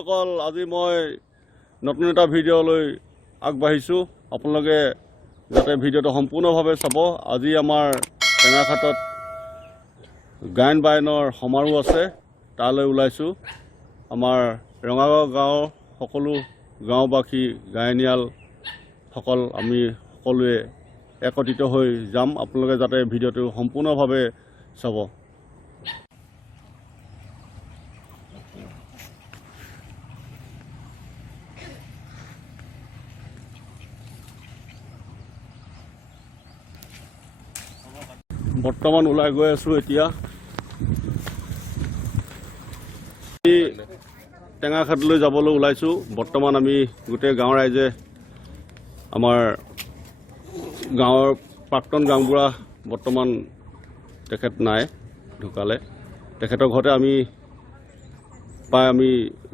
সকল আজি মই নতুন এটা ভিডিঅ' লৈ আগবাঢ়িছোঁ। আপোনালোকে যাতে ভিডিঅ'টো সম্পূৰ্ণভাৱে চাব। আজি আমাৰ টেঙাখাটত গায়ন বায়নৰ সমাৰোহ আছে, তালৈ ওলাইছোঁ। আমাৰ ৰঙাগাঁও গাঁৱৰ সকলো গাঁওবাসী গায়নিয়ালসকল আমি সকলোৱে একত্ৰিত হৈ যাম। আপোনালোকে যাতে ভিডিঅ'টো সম্পূৰ্ণভাৱে চাব। বৰ্তমান ওলাই গৈ আছোঁ এতিয়া টেঙাখাটলৈ যাবলৈ ওলাইছোঁ। বৰ্তমান আমি গোটেই গাঁৱৰ ৰাইজে আমাৰ গাঁৱৰ প্ৰাক্তন গাঁওবুঢ়া বৰ্তমান তেখেত নাই, ঢুকালে। তেখেতৰ ঘৰতে আমি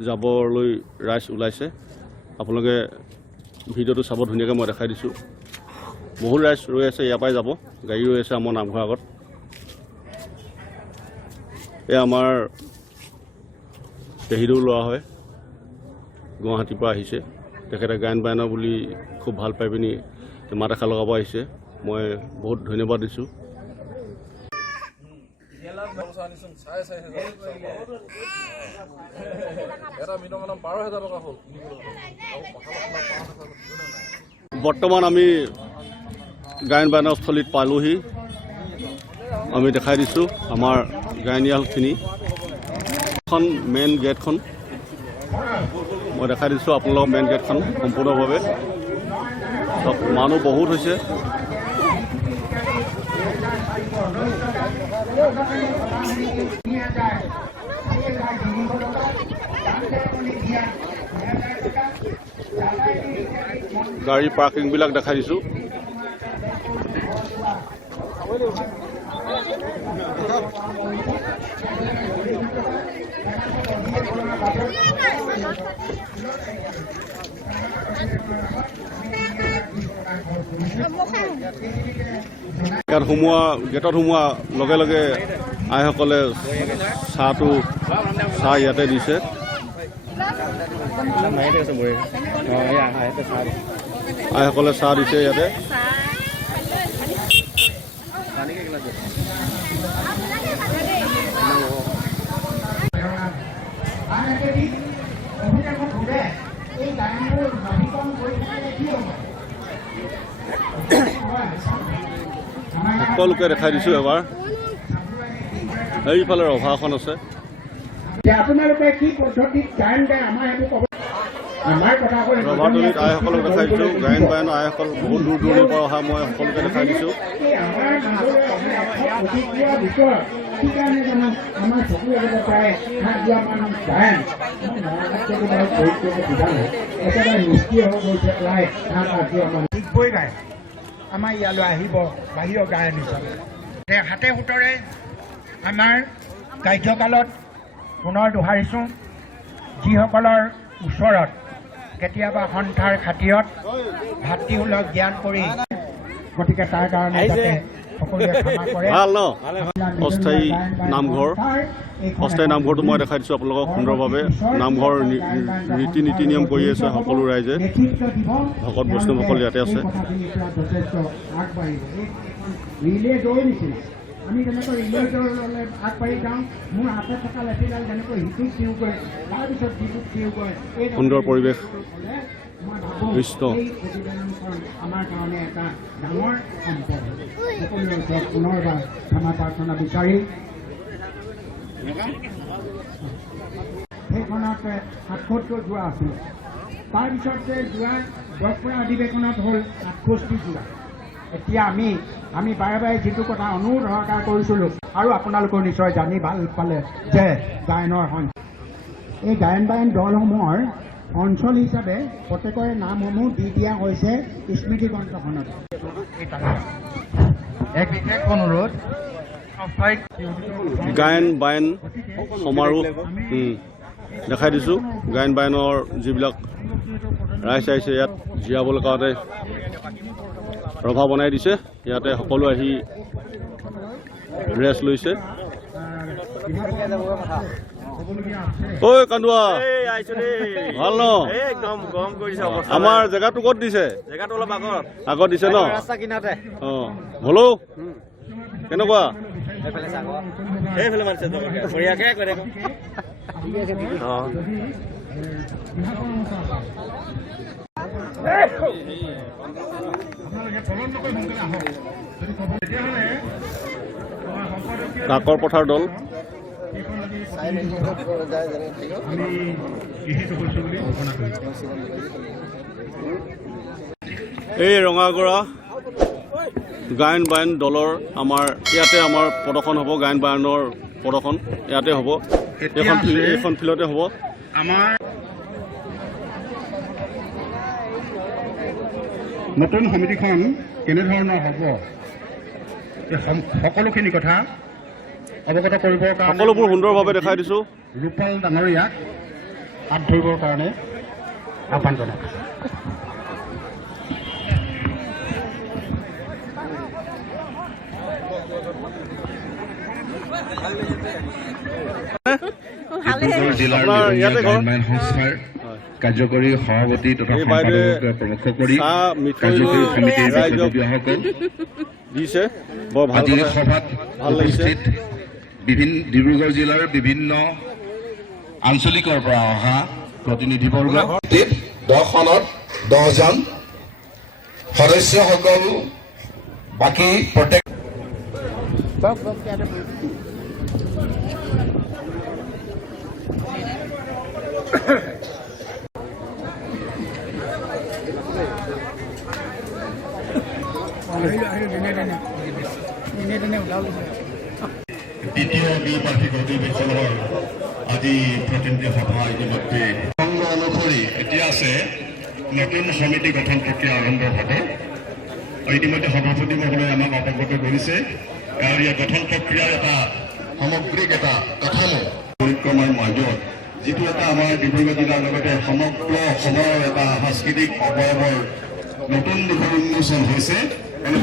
যাবলৈ ৰাইজ ওলাইছে। আপোনালোকে ভিডিঅ'টো চাব, ধুনীয়াকৈ মই দেখাই দিছোঁ। বহুত ৰাইজ ৰৈ আছে, ইয়াৰ পৰাই যাব, গাড়ী ৰৈ আছে আমাৰ নামঘৰৰ আগত। এয়া আমাৰ পেহিদেউ লোৱা হয়, গুৱাহাটীৰ পৰা আহিছে। তেখেতে গায়ন বায়নৰ বুলি খুব ভাল পাই পিনি মাত এষাৰ লগাব আহিছে। মই বহুত ধন্যবাদ দিছোঁ। বৰ্তমান আমি গায়ন বায়নৰ স্থলীত পালোহি। আমি দেখাই দিছোঁ আমাৰ গায়নিয়ালখিনি। এখন মেইন গেটখন মই দেখাই দিছোঁ আপোনালোকক, মেইন গেটখন সম্পূৰ্ণভাৱে। মানুহ বহুত হৈছে। গাড়ী পাৰ্কিংবিলাক দেখাই দিছোঁ। ইয়াত গেটত সোমোৱা লগে লগে আইসকলে চাহ ইয়াতে দিছে। আইসকলে চাহ দিছে ইয়াতে। সকলোকে দেখাই দিছোঁ এবাৰ। এইফালে ৰভাখন আছে। আপোনালোকে কি পদ্ধতিত গায়ন গায় ৰভাতলিত আইসকলক দেখাই দিছোঁ। গায়ন বায়নৰ আইসকল বহুত দূৰ দূৰণিৰ পৰা অহা মই সকলোকে দেখাই দিছোঁ। আমাৰ ইয়ালৈ আহিব বাহিৰৰ গায়ন হিচাপে। হাতে সুতৰে আমাৰ কাৰ্যকালত পুনৰ দোহাৰিছোঁ, যিসকলৰ ওচৰত কেতিয়াবা সন্থাৰ খাতিৰত ভাতৃসুলভ জ্ঞান কৰি, গতিকে তাৰ কাৰণে যাতে সকলোৱে ক্ষমা কৰে। অস্থায়ী নামঘৰটো মই দেখাই দিছোঁ আপোনালোকক সুন্দৰভাৱে। নামঘৰ ৰীতি নীতি নিয়ম কৰি আছে সকলো ৰাইজে। ভকত বৈষ্ণৱসকল ইয়াতে আছে। আমি যেনেকৈ ৰিলে দৌৰলৈ আগবাঢ়ি যাওঁ, মোৰ হাতত থকা লেঠিডাল যেনেকৈ সিটোক দিওঁ কৰে, তাৰপিছত যিটোক দিওঁ কৰে, এই সুন্দৰ পৰিৱেশ দৃশ্য। আমাৰ কাৰণে এটা ডাঙৰ সম্পদ। সকলোৰে ওচৰত পুনৰবাৰ ক্ষমা প্ৰাৰ্থনা বিচাৰি সেইখনত ৭৭ যোৰা আছিল। তাৰপিছতে যোৱা 10 অধিৱেশনত হ'ল ৬৮ যোৰা। এতিয়া আমি বাৰে বাৰে যিটো কথা অনুৰোধ কৰিছিলোঁ, আৰু আপোনালোকৰ নিশ্চয় জানি ভাল পালে যে গায়নৰ সংখ্যা, এই গায়ন বায়ন দলসমূহৰ অঞ্চল হিচাপে প্ৰত্যেকৰে নামসমূহ দি দিয়া হৈছে স্মৃতি গ্ৰন্থখনত। এক বিশেষ অনুৰোধ, গায়ন বায়ন সমাৰোহ দেখাই দিছোঁ। গায়ন বায়নৰ যিবিলাক ৰাইজ আহিছে ইয়াত জীয়াবলৈ কাৰণে ৰভা বনাই দিছে। ইয়াতে সকলো আহি ৰেষ্ট লৈছে। ঐ কান্দুৱা ভাল ন একদম গৰম কৰিছে অৱস্থা। আমাৰ জেগাটো ক'ত দিছে জেগাটো অলপ আগত আগত দিছে ন ৰাস্তা কিনাৰতে। অঁ হলো কেনেকুৱা সেইফালে মাতিছে বঢ়িয়াকে কৈ দেখোন। অঁ কাকৰ পথাৰ দল এই ৰঙাগৰা গায়ন বায়ন দলৰ আমাৰ ইয়াতে আমাৰ প্ৰদৰ্শন হ'ব গায়ন বায়নৰ প্ৰদৰ্শন ইয়াতে হ'ব এইখন ফিল্ডতে হ'ব আমাৰ নতুন সমিতিখন কেনেধৰণৰ হ'ব সকলোখিনি কথা অৱগত কৰিবৰ কাৰণে সকলোবোৰ সুন্দৰভাৱে দেখাই দিছোঁ ৰূপাল ডাঙৰীয়াক হাত ধৰিবৰ কাৰণে আহ্বান জনাইছোঁ ডিব্ৰুগড় জিলাৰ আপোনাৰ ইয়াতে ঘৰ? গায়ন সংস্থাৰ কাৰ্যকৰী সভাপতি তথা এই বাইদেৱে সম্পাদকক প্ৰমুখ কৰি চাহ মিঠৈ কাৰ্যকৰী সমিতিৰ ৰাইজক বিষয়ববীয়াসকল দিছে বৰ ভাল আজিৰ কথা। সভাত ভাল লাগিছে। উপস্থিত ডিব্ৰুগড় জিলাৰ বিভিন্ন আঞ্চলিকৰ পৰা অহা প্ৰতিনিধিবৰ্গ দহখনত 10জন সদস্যসকল বাকী প্ৰত্যেক দ্বিতীয় দ্বিপাক্ষিক অধিৱেশনৰ আজি প্ৰতিনিধি সভা ইতিমধ্যে সংঘ অনুসৰি এতিয়া আছে নতুন সমিতি গঠন প্ৰক্ৰিয়া আৰম্ভ হ'ব ইতিমধ্যে সভাপতি মহোদয়ে আমাক অৱগত কৰিছে আৰু ইয়াৰ গঠন প্ৰক্ৰিয়াৰ এটা সামগ্ৰিক এটা কাঠামো পৰিক্ৰমাৰ মাজত যিটো এটা আমাৰ ডিব্ৰুগড় জিলাৰ লগতে সমগ্ৰ অসমৰ এটা সাংস্কৃতিক অৱয়ৱৰ নতুন দিশৰ উন্মোচন হৈছে এনে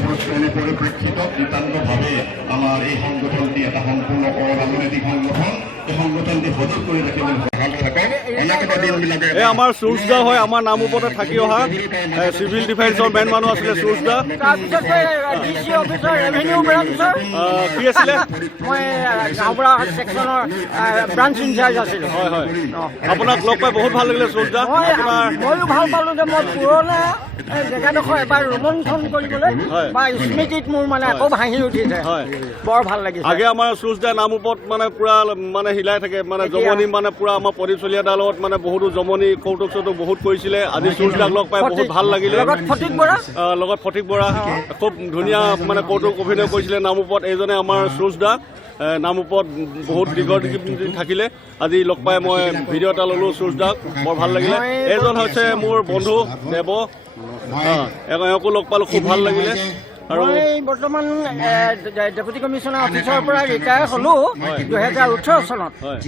পৰিপ্ৰেক্ষিতত নিতান্তভাৱে আমাৰ এই সংগঠনটি এটা সম্পূৰ্ণ ৰাজনৈতিক সংগঠন এই সংগঠনটি সজীৱ কৰি ৰাখিবলৈ ভাল থাকক অনাগত দিনবিলাকে এই আমাৰ সুৰজদা হয় আমাৰ নাম ওপৰতে থাকি অহা চিভিল ডিফেন্সৰ মেইন মানুহ আছিলে সুৰজদা তাৰপিছতে DC অফিচৰ ৰেভিনিউ ব্ৰাঞ্চৰ কি আছিলে মই গাঁওবুঢ়া ছেকশ্যনৰ ব্ৰাঞ্চ ইনচাৰ্জ আছিলোঁ। হয় হয় আপোনাক লগ পাই বহুত ভাল লাগিলে সুৰজদা আপোনাৰ ময়ো ভাল পালোঁ যে মই পুৰণা জেগাডোখৰ এবাৰ ৰোমন্থন কৰিবলৈ হয়। বা স্মৃতিত মোৰ মানে আকৌ ভাঙি উঠিছে হয়। বৰ ভাল লাগিছে। আগে আমাৰ সুৰজদাৰ নাম ওপৰত মানে পুৰা মানে হিলাই থাকে মানে জমনি মানে পুৰা আমাৰ প্ৰদীপ চলিহা লগত মানে বহুতো জমনি কৌতুক চৌতুক বহুত কৰিছিলে আজি সুৰজদাক লগ পাই বহুত ভাল লাগিলে লগত ফটিক বৰা লগত ফটিক বৰা খুব ধুনীয়া মানে কৌতুক অভিনয় কৰিছিলে নাম ওপৰত এইজনে আমাৰ সুৰজদা নাম ওপৰত বহুত দীঘল থাকিলে আজি লগ পাই মই ভিডিঅ' এটা ল'লোঁ সুৰজদাক বৰ ভাল লাগিলে এইজন হৈছে মোৰ বন্ধু দেৱ এওঁকো লগ পালোঁ খুব ভাল লাগিলে আৰু মই বৰ্তমান ডেপুটি কমিশ্যনাৰ অফিচৰ পৰা ৰিটায়াৰ হ'লোঁ 2018 চনত হয়।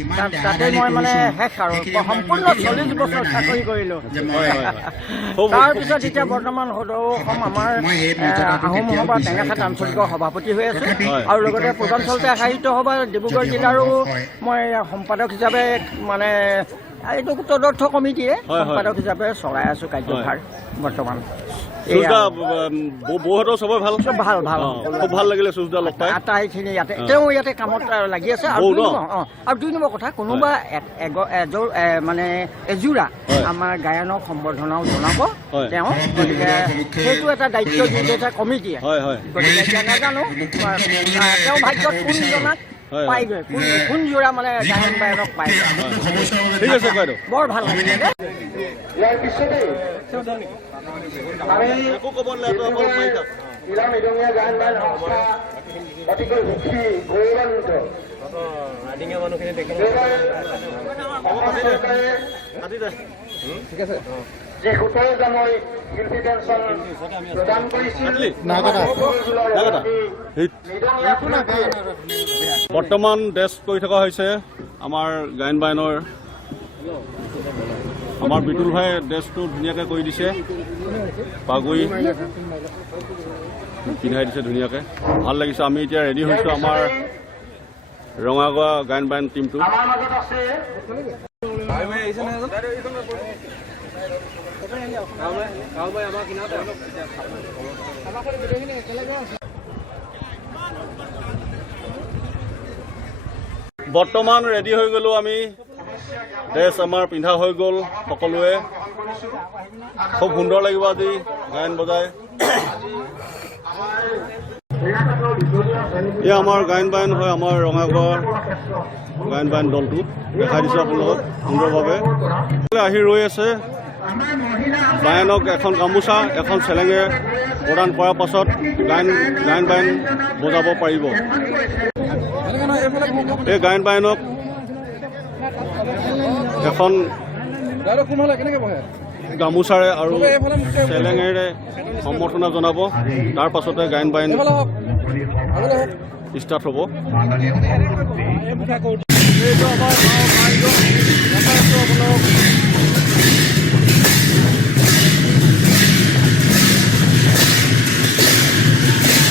তাতে মই মানে শেষ আৰু সম্পূৰ্ণ 40 বছৰ চাকৰি কৰিলোঁ। খুব তাৰপিছত এতিয়া বৰ্তমান সদৌ অসম আমাৰ আহোম সভা টেঙাখাট আঞ্চলিকৰ সভাপতি হৈ আছোঁ হয়। আৰু লগতে পূৰ্বাঞ্চল সাহিত্য সভা ডিব্ৰুগড় জিলাৰো মই সম্পাদক হিচাপে মানে এইটো তদৰ্থ কমিটিয়ে হয়। সম্পাদক হিচাপে চলাই আছোঁ কাৰ্যভাৰ বৰ্তমান। সুৰজদা বৌহঁতৰ চবৰে ভাল ভাল ভাল খুব ভাল লাগিলে সুৰজদা লগ পাই আটাইখিনি ইয়াতে তেওঁ ইয়াতে কামত লাগি আছে আৰু বৌ ন? আৰু দুই নম্বৰ কথা কোনোবা মানে এযোৰা হয়। আমাৰ গায়নক সম্বৰ্ধনাও জনাব হয়। তেওঁ গতিকে সেইটো এটা দায়িত্ব দিছে এটা কমিটিয়ে হয় হয় গতিকে এতিয়া নাজানো তেওঁ ভাগ্যত কোনজনাক হয়। পাইগৈ কোন যোৰা মানে গায়ন বায়নক পাই ঠিক আছে বাইদেউ বৰ ভাল লাগিছে দেই। ইয়াৰ পিছতেই আমি একো ক'ব নালাগে অকল মাৰি থাক। জিলা মৃদঙীয়া গায়ন বায়ন সংস্থা অতিকৈ সুখী গৌৰৱান্বিত এইবাৰ অসম চৰকাৰে যে 17 জানুৱাৰী শিল্পী পেঞ্চন প্ৰদান কৰিছিল বৰ্তমান ড্ৰেছ কৰি থকা হৈছে আমাৰ গায়ন বায়নৰ আমাৰ বিতুল ভাই ড্ৰেছটো ধুনীয়াকৈ কৰি দিছে পাগুৰি পিন্ধাই দিছে ধুনীয়াকৈ ভাল লাগিছে আমি এতিয়া ৰেডি হৈছোঁ আমাৰ ৰঙাগোৱা গায়ন বায়ন টিমটো। বৰ্তমান ৰেডি হৈ গ'লো আমি, ড্ৰেছ আমাৰ পিন্ধা হৈ গ'ল সকলোৱে। খুব সুন্দৰ লাগিব আজি গায়ন বজাই। এয়া আমাৰ গায়ন বায়ন হয়, আমাৰ ৰঙাগড়ৰ গায়ন বায়ন দলটো দেখাই দিছোঁ আপোনালোকক সুন্দৰভাৱে। আহি ৰৈ আছে গায়নক এখন গামোচা এখন চেলেঙে প্ৰদান কৰাৰ পাছত গায়ন বায়ন বজাব পাৰিব। এই গায়ন বায়নক এখন গামোচাৰে আৰু চেলেঙেৰে সম্বৰ্ধনা জনাব। তাৰ পাছতে গায়ন বায়ন ষ্টাৰ্ট হ'ব। এইটো আমাৰ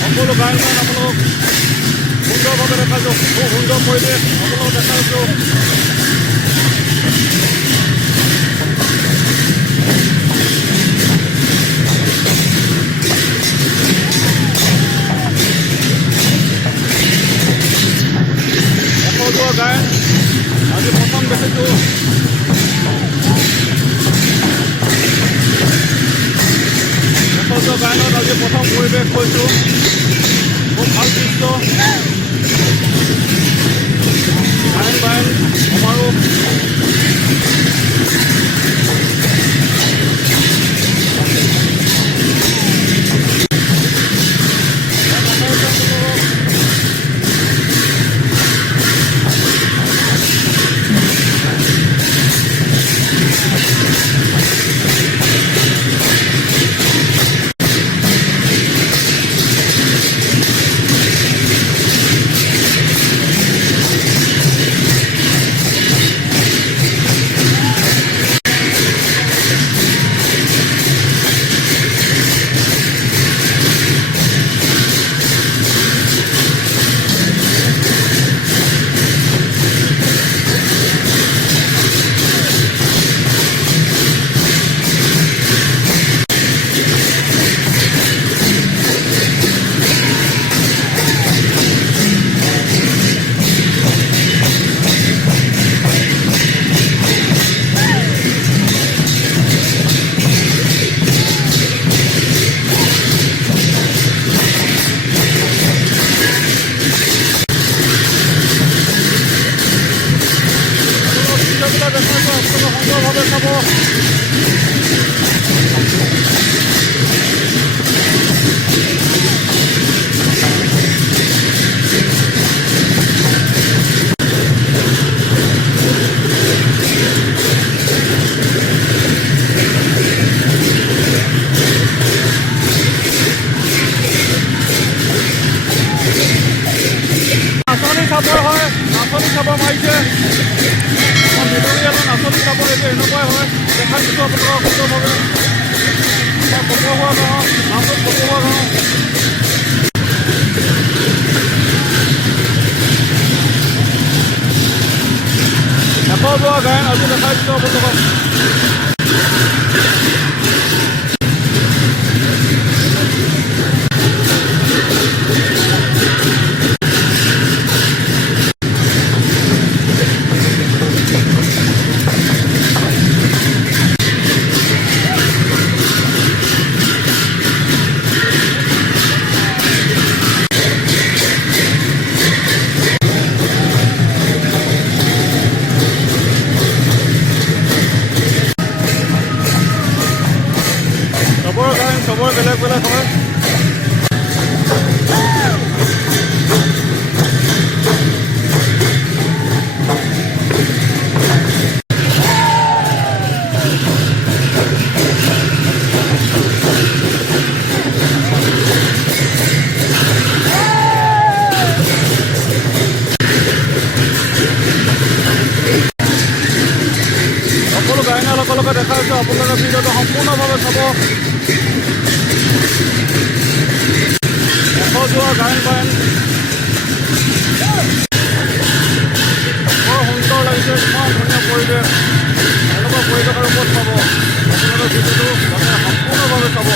সকলো গায়ন বায়ন আপোনালোক সুন্দৰভাৱে দেখাইছোঁ। খুব সুন্দৰ পৰিৱেশ আপোনালোক দেখাইছোঁ। গায়ন আজি প্ৰথম দেখিছোঁ। গায়নত আজি প্ৰথম পৰিৱেশ কৰিছোঁ। খুব ভাল দৃশ্য। গায়ন বায়ন আমাৰো সুন্দৰভাৱে চাব। নাচনি চাবৰ হয়, নাচনি চাব মাৰিছে। নাচনি চাব এইটো এনেকুৱাই হয়। দেখাই দিছোঁ আপোনালোকক সুন্দৰভাৱে। পকোৱা নহয়, নাচত পকোৱা নহয়। এশ যোৱা গায়ন আজি দেখাই দিছোঁ আপোনালোকক। চবৰে বেলেগ বেলেগ হয়। সকলো গায়নৰ লগে লগে দেখা হৈছে। আপোনালোকে ভিডিঅ'টো সম্পূৰ্ণভাৱে চাব। এশ যোৱা গায়ন বায়ন সুন্দৰ লাগিছে, ইমান ধুনীয়া পৰিৱেশ। এনেকুৱা পৰিৱেশৰ ওপৰত চাব আপোনালোকে ভিডিঅ'টো মানে সম্পূৰ্ণভাৱে চাব।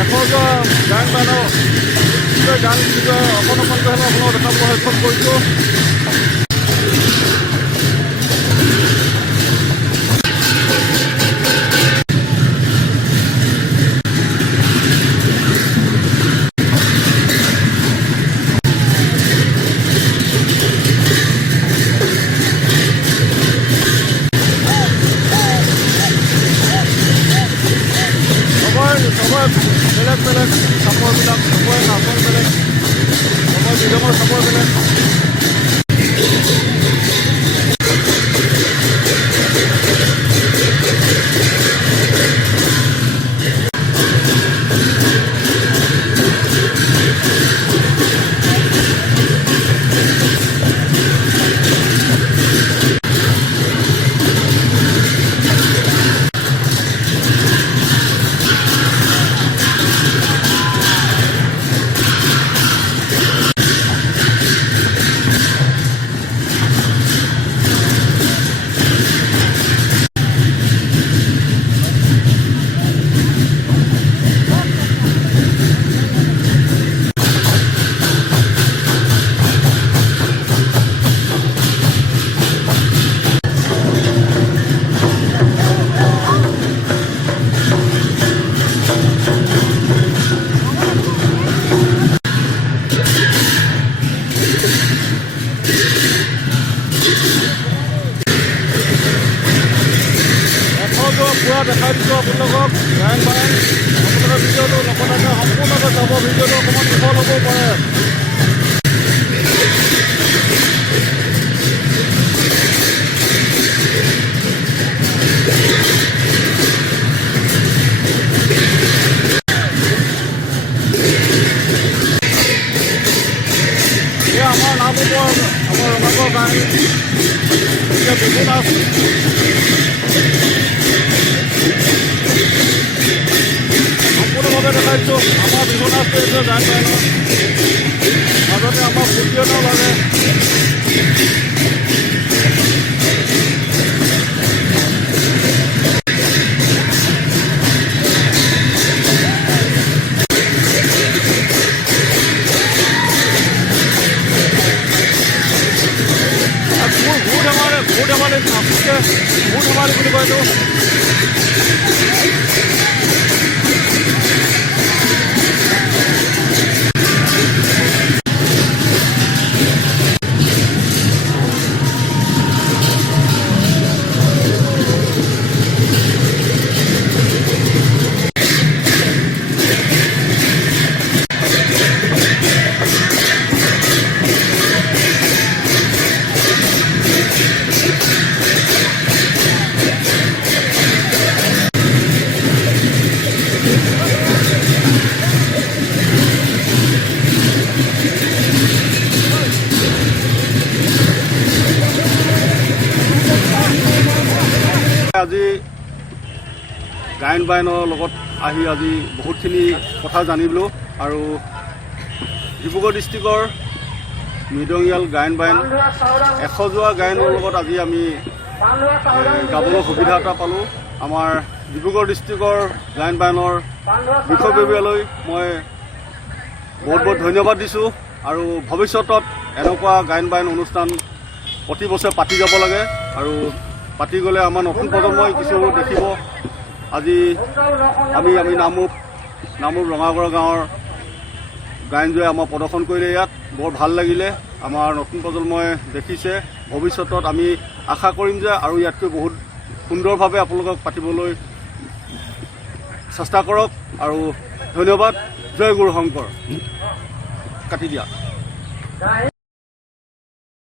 এশজোৱা গান বানৰ গান ভিডিঅ' অকণ অকণকৈ হ'লেও আপোনালোকক দেখাবলৈ সক্ষম কৰিছোঁ। সবৰে বেলেগ বেলেগ চাপৰবিলাক, চবৰে নাচন বেলেগ, চবৰে বিধমৰ চাপৰ বেলেগ। পুৰা দেখাই দিছোঁ আপোনালোকক গায়ন বায়ন। আপোনালোকে ভিডিঅ'টো নকটাকৈ সম্পূৰ্ণকৈ চাব। ভিডিঅ'টো অকণমান দীঘল হ'বও পাৰে। এয়া আমাৰ নাম হ'ব আমাৰ ৰঙাগড় গান, এতিয়া বিহু নাচ। সম্পূৰ্ণভাৱে দেখাইছোঁ আমাৰ বিহু নাচটো এতিয়া গান বায়নৰ মাজতে আমাৰ ফূৰ্তিও লাগে। ভূ ধেমালি নাচিছে, ভূ ধেমালি বুলি কয় এইটো। আজি গায়ন বায়নৰ লগত আহি আজি বহুতখিনি কথা জানিলোঁ আৰু ডিব্ৰুগড় ডিষ্ট্ৰিক্টৰ মৃদঙীয়াল গায়ন বায়ন 100জোৱা গায়নৰ লগত আজি আমি গাবলৈ সুবিধা এটা পালোঁ। আমাৰ ডিব্ৰুগড় ডিষ্ট্ৰিক্টৰ গায়ন বায়নৰ বিষয়ববীয়ালৈ মই বহুত বহুত ধন্যবাদ দিছোঁ আৰু ভৱিষ্যতত এনেকুৱা গায়ন বায়ন অনুষ্ঠান প্ৰতি বছৰে পাতি যাব লাগে আৰু পাতি গ'লে আমাৰ নতুন প্ৰজন্মই কিছু দেখিব। আজি আমি নামৰূপ ৰঙাগড় গাঁৱৰ গায়নজোৰে আমাৰ প্ৰদৰ্শন কৰিলে ইয়াত বৰ ভাল লাগিলে। আমাৰ নতুন প্ৰজন্মই দেখিছে। ভৱিষ্যতত আমি আশা কৰিম যে আৰু ইয়াতকৈ বহুত সুন্দৰভাৱে আপোনালোকক পাতিবলৈ চেষ্টা কৰক আৰু ধন্যবাদ। জয় গুৰু শংকৰ। কাটি দিয়া।